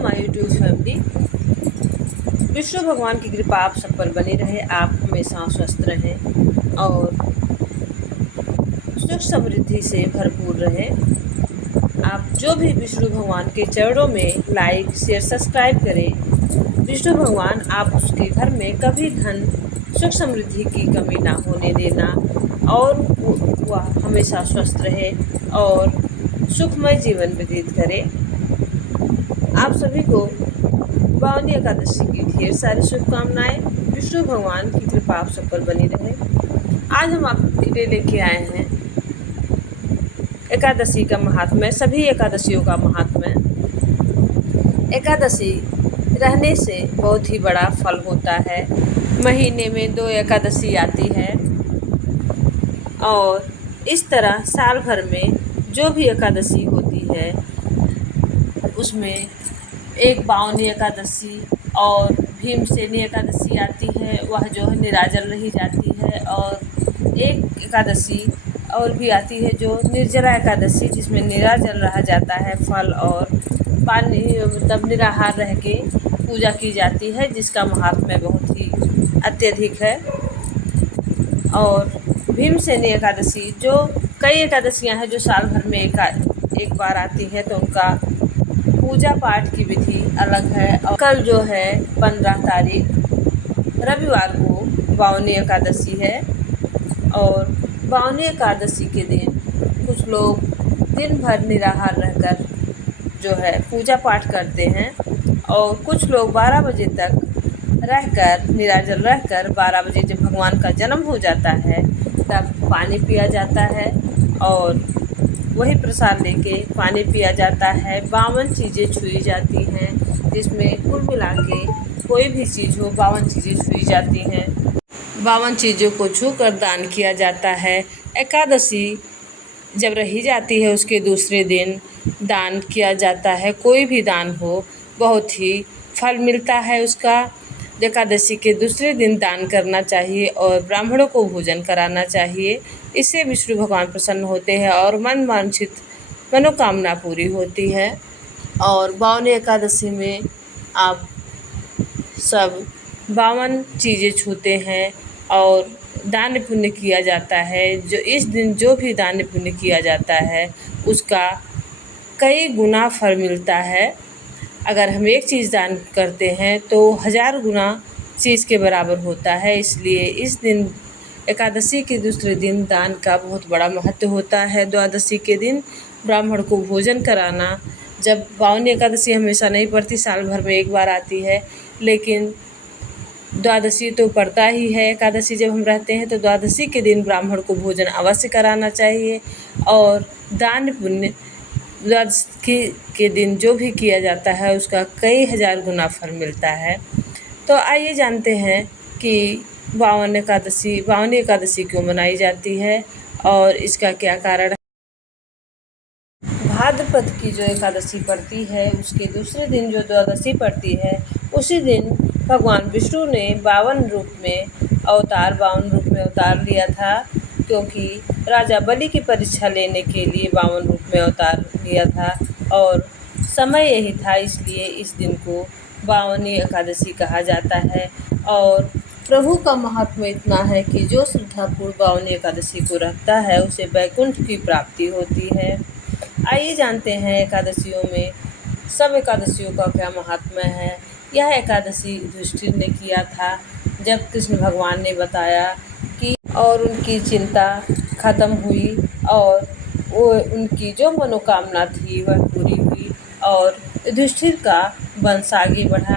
My YouTube family. Vishnu भगवान की कृपा आप सब पर बनी रहे। आप हमेशा स्वस्थ रहें और सुख समृद्धि से भरपूर रहें। आप जो भी विष्णु भगवान के चरणों में लाइक शेयर सब्सक्राइब करें, विष्णु भगवान आप उसके घर में कभी धन सुख समृद्धि की कमी ना होने देना और वह हमेशा स्वस्थ रहे और सुखमय जीवन व्यतीत करे। आप सभी को बावनी एकादशी की ढेर सारी शुभकामनाएं। विष्णु भगवान की कृपा आप सब पर बनी रहे। आज हम आपके लिए लेके आए हैं एकादशी का महात्म्य, सभी एकादशियों का महात्म्य। एकादशी रहने से बहुत ही बड़ा फल होता है। महीने में 2 एकादशी आती है और इस तरह साल भर में जो भी एकादशी होती है उसमें एक बावनी एकादशी और भीमसेनी एकादशी आती है, वह जो है निराजल रही जाती है। और एक एकादशी और भी आती है जो निर्जला एकादशी, जिसमें निराजल रहा जाता है, फल और पानी मतलब निराहार रह के पूजा की जाती है, जिसका महात्म्य बहुत ही अत्यधिक है। और भीमसेनी एकादशी जो कई एकादशियां हैं जो साल भर में एक बार आती है, तो उनका पूजा पाठ की विधि अलग है। और कल जो है 15 तारीख रविवार को बावनी एकादशी है और बावनी एकादशी के दिन कुछ लोग दिन भर निराहार रहकर जो है पूजा पाठ करते हैं और कुछ लोग 12 बजे तक रहकर निराजल रहकर 12 बजे जब भगवान का जन्म हो जाता है तब पानी पिया जाता है और वही प्रसाद लेके पानी पिया जाता है। 52 चीज़ें छुई जाती हैं, जिसमें कुल मिला के कोई भी चीज़ हो 52 चीज़ें छुई जाती हैं। 52 चीज़ों को छू कर दान किया जाता है। एकादशी जब रही जाती है उसके दूसरे दिन दान किया जाता है। कोई भी दान हो बहुत ही फल मिलता है उसका। एकादशी के दूसरे दिन दान करना चाहिए और ब्राह्मणों को भोजन कराना चाहिए। इससे विष्णु भगवान प्रसन्न होते हैं और मन वांछित मनोकामना पूरी होती है। और बावनी एकादशी में आप सब 52 चीज़ें छूते हैं और दान पुण्य किया जाता है। जो इस दिन जो भी दान पुण्य किया जाता है उसका कई गुना फल मिलता है। अगर हम एक चीज़ दान करते हैं तो 1000 गुना चीज़ के बराबर होता है। इसलिए इस दिन एकादशी के दूसरे दिन दान का बहुत बड़ा महत्व होता है। द्वादशी के दिन ब्राह्मण को भोजन कराना। जब बावनी एकादशी हमेशा नहीं पड़ती, साल भर में एक बार आती है, लेकिन द्वादशी तो पड़ता ही है। एकादशी जब हम रहते हैं तो द्वादशी के दिन ब्राह्मण को भोजन अवश्य कराना चाहिए और दान पुण्य द्वादशी के दिन जो भी किया जाता है उसका कई 1000 गुना फल मिलता है। तो आइए जानते हैं कि बावनी एकादशी क्यों मनाई जाती है और इसका क्या कारण है। भाद्रपद की जो एकादशी पड़ती है उसके दूसरे दिन जो द्वादशी पड़ती है, उसी दिन भगवान विष्णु ने 52 रूप में अवतार लिया था, क्योंकि राजा बलि की परीक्षा लेने के लिए 52 रूप में अवतार लिया था और समय यही था, इसलिए इस दिन को बावनी एकादशी कहा जाता है। और प्रभु का महात्म्य इतना है कि जो श्रद्धापूर्वक बावनी एकादशी को रखता है उसे वैकुंठ की प्राप्ति होती है। आइए जानते हैं एकादशियों में सब एकादशियों का क्या महात्म्य है। यह एकादशी युधिष्ठिर ने किया था जब कृष्ण भगवान ने बताया कि और उनकी चिंता खत्म हुई और वो उनकी जो मनोकामना थी वह पूरी हुई और युधिष्ठिर का वंश आगे बढ़ा।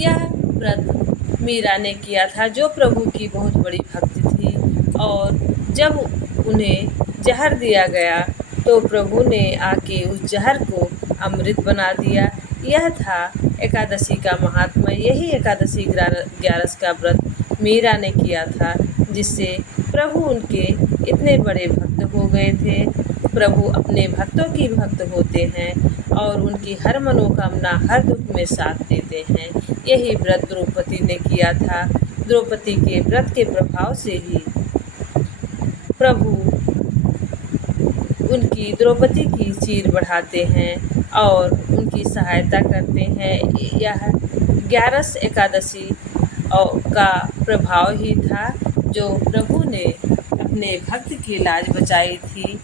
यह व्रत मीरा ने किया था जो प्रभु की बहुत बड़ी भक्त थी और जब उन्हें जहर दिया गया तो प्रभु ने आके उस जहर को अमृत बना दिया। यह था एकादशी का महात्मा। यही एकादशी 11 का व्रत मीरा ने किया था, जिससे प्रभु उनके इतने बड़े भक्त हो गए थे। प्रभु अपने भक्तों की भक्त होते हैं और उनकी हर मनोकामना हर दुख में साथ देते हैं। यही व्रत द्रौपदी ने किया था। द्रौपदी के व्रत के प्रभाव से ही प्रभु उनकी द्रौपदी की चीर बढ़ाते हैं और उनकी सहायता करते हैं। यह 11 एकादशी का प्रभाव ही था जो प्रभु ने अपने भक्त की लाज बचाई थी।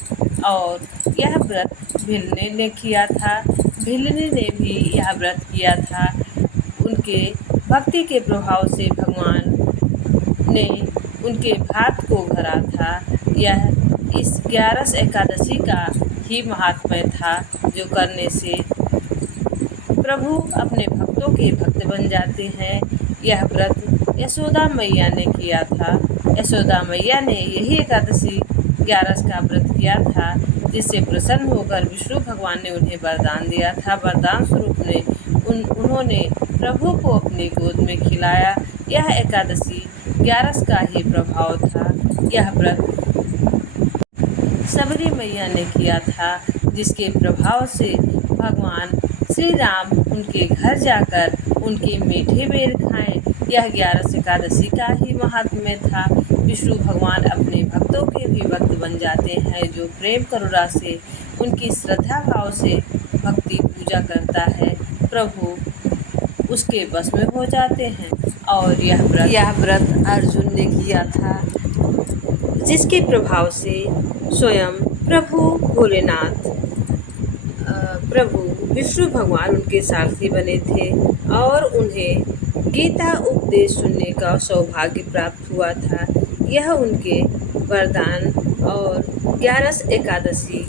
और यह व्रत भिल्लनी ने किया था। भिल्लनी ने भी यह व्रत किया था। उनके भक्ति के प्रभाव से भगवान ने उनके भात को भरा था। यह इस 11 एकादशी का ही महात्म्य था जो करने से प्रभु अपने भक्तों के भक्त बन जाते हैं। यह व्रत यशोदा मैया ने किया था। यशोदा मैया ने यही एकादशी 11 का व्रत किया था, जिससे प्रसन्न होकर विष्णु भगवान ने उन्हें वरदान दिया था। वरदान स्वरूप ने उन्होंने प्रभु को अपनी गोद में खिलाया। यह एकादशी 11 का ही प्रभाव था। यह व्रत सबरी मैया ने किया था, जिसके प्रभाव से भगवान श्री राम उनके घर जाकर उनके मीठे बेर खाएं। यह 11 एकादशी का ही महात्म्य था। विष्णु भगवान अपने भक्तों के भी भक्त बन जाते हैं। जो प्रेम करुणा से उनकी श्रद्धा भाव से भक्ति पूजा करता है, प्रभु उसके बस में हो जाते हैं। और यह व्रत अर्जुन ने किया था, जिसके प्रभाव से स्वयं प्रभु भोलेनाथ प्रभु विष्णु भगवान उनके सारथी बने थे और उन्हें गीता उपदेश सुनने का सौभाग्य प्राप्त हुआ था। यह उनके वरदान और 11 एकादशी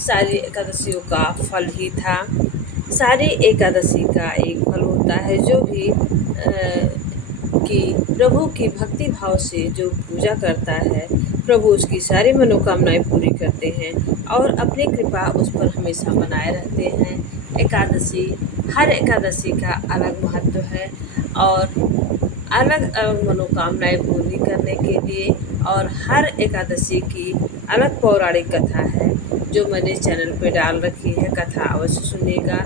सारी एकादशियों का फल ही था। सारी एकादशी का एक फल होता है, जो भी कि प्रभु की भक्ति भाव से जो पूजा करता है, प्रभु उसकी सारी मनोकामनाएं पूरी करते हैं और अपनी कृपा उस पर हमेशा बनाए रहते हैं। हर एकादशी का अलग महत्व है और अलग अलग मनोकामनाएं पूरी करने के लिए, और हर एकादशी की अलग पौराणिक कथा है जो मैंने चैनल पे डाल रखी है। कथा अवश्य सुनिएगा।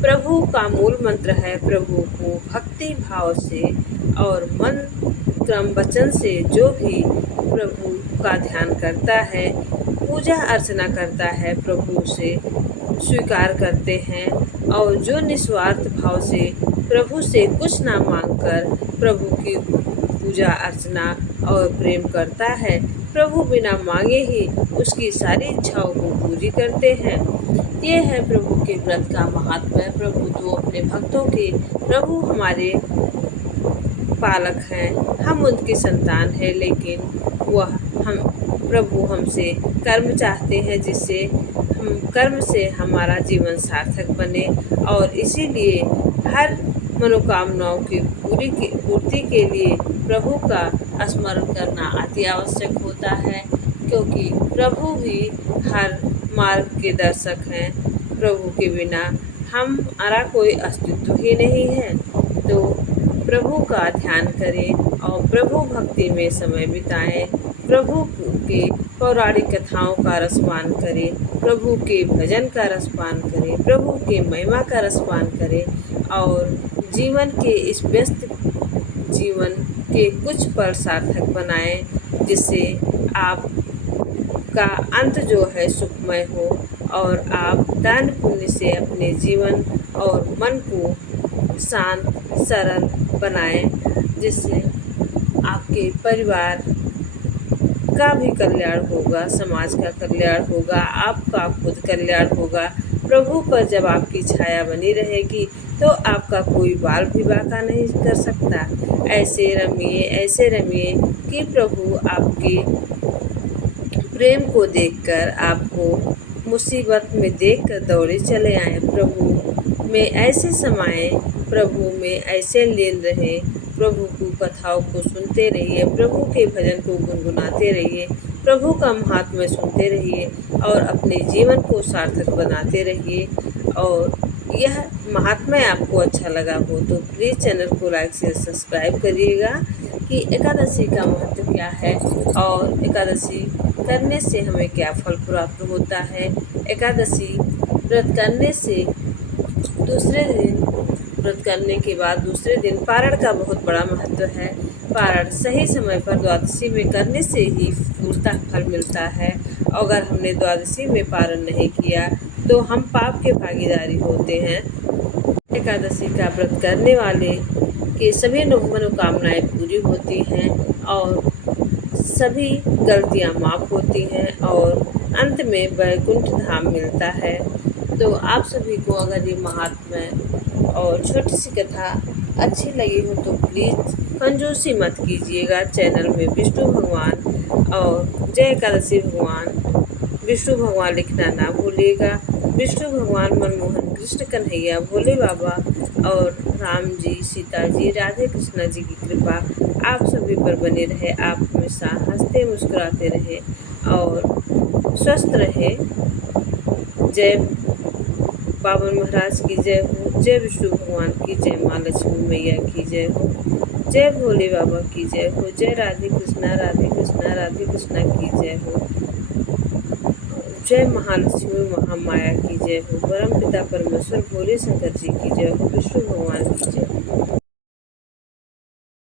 प्रभु का मूल मंत्र है प्रभु को भक्ति भाव से और मन क्रम वचन से जो भी प्रभु का ध्यान करता है, पूजा अर्चना करता है, प्रभु से स्वीकार करते हैं। और जो निस्वार्थ भाव से प्रभु से कुछ ना मांगकर प्रभु की पूजा अर्चना और प्रेम करता है, प्रभु बिना मांगे ही उसकी सारी इच्छाओं को पूरी करते हैं। ये है प्रभु के व्रत का महात्म्य। प्रभु तो अपने भक्तों के प्रभु हमारे पालक हैं, हम उनकी संतान हैं, लेकिन प्रभु हमसे कर्म चाहते हैं, जिससे हम कर्म से हमारा जीवन सार्थक बने। और इसीलिए हर मनोकामनाओं की पूर्ति के लिए प्रभु का स्मरण करना अति आवश्यक होता है, क्योंकि प्रभु ही हर मार्ग के दर्शक हैं। प्रभु के बिना हमारा कोई अस्तित्व ही नहीं है। तो प्रभु का ध्यान करें और प्रभु भक्ति में समय बिताएं। प्रभु के पौराणिक कथाओं का रसपान करें, प्रभु के भजन का रसपान करें, प्रभु के महिमा का रसपान करें और जीवन के इस व्यस्त जीवन के कुछ पल सार्थक बनाएं, जिससे आपका अंत जो है सुखमय हो और आप दान पुण्य से अपने जीवन और मन को शांत सरल बनाएं, जिससे आपके परिवार का भी कल्याण होगा, समाज का कल्याण होगा, आपका खुद कल्याण होगा। प्रभु पर जब आपकी छाया बनी रहेगी तो आपका कोई बाल भी बांका नहीं कर सकता। ऐसे रमिए कि प्रभु आपके प्रेम को देखकर आपको मुसीबत में देखकर दौड़े चले आए। प्रभु में ऐसे समाएं, प्रभु में ऐसे लीन रहें, प्रभु की कथाओं को सुनते रहिए, प्रभु के भजन को गुनगुनाते रहिए, प्रभु का महात्म्य सुनते रहिए और अपने जीवन को सार्थक बनाते रहिए। और यह महात्म्य आपको अच्छा लगा हो तो प्लीज़ चैनल को लाइक शेयर सब्सक्राइब करिएगा कि एकादशी का महत्व क्या है और एकादशी करने से हमें क्या फल प्राप्त होता है। एकादशी व्रत करने से दूसरे दिन व्रत करने के बाद दूसरे दिन पारण का बहुत बड़ा महत्व है। पारण सही समय पर द्वादशी में करने से ही पूर्णतः फल मिलता है। अगर हमने द्वादशी में पारण नहीं किया तो हम पाप के भागीदारी होते हैं। एकादशी का व्रत करने वाले की सभी मनोकामनाएं पूरी होती हैं और सभी गलतियां माफ होती हैं और अंत में वैकुंठ धाम मिलता है। तो आप सभी को अगर ये महात्म्य और छोटी सी कथा अच्छी लगी हो तो प्लीज़ कंजूसी मत कीजिएगा। चैनल में विष्णु भगवान और जय एकादशी भगवान विष्णु भगवान लिखना ना भूलिएगा। विष्णु भगवान मनमोहन कृष्ण कन्हैया भोले बाबा और राम जी, सीता जी, राधे कृष्णा जी की कृपा आप सभी पर बने रहे। आप हमेशा हंसते मुस्कुराते रहें और स्वस्थ रहें। जय बाबन महाराज की जय हो, जय विष्णु भगवान की जय, माँ लक्ष्मी मैया की जय हो, जय भोले बाबा की जय हो, जय राधे कृष्णा राधे कृष्णा की जय हो, जय महालक्ष्मी महामाया की जय हो, परम पिता परमेश्वर भोले शंकर जी की जय हो, विष्णु भगवान की जय हो।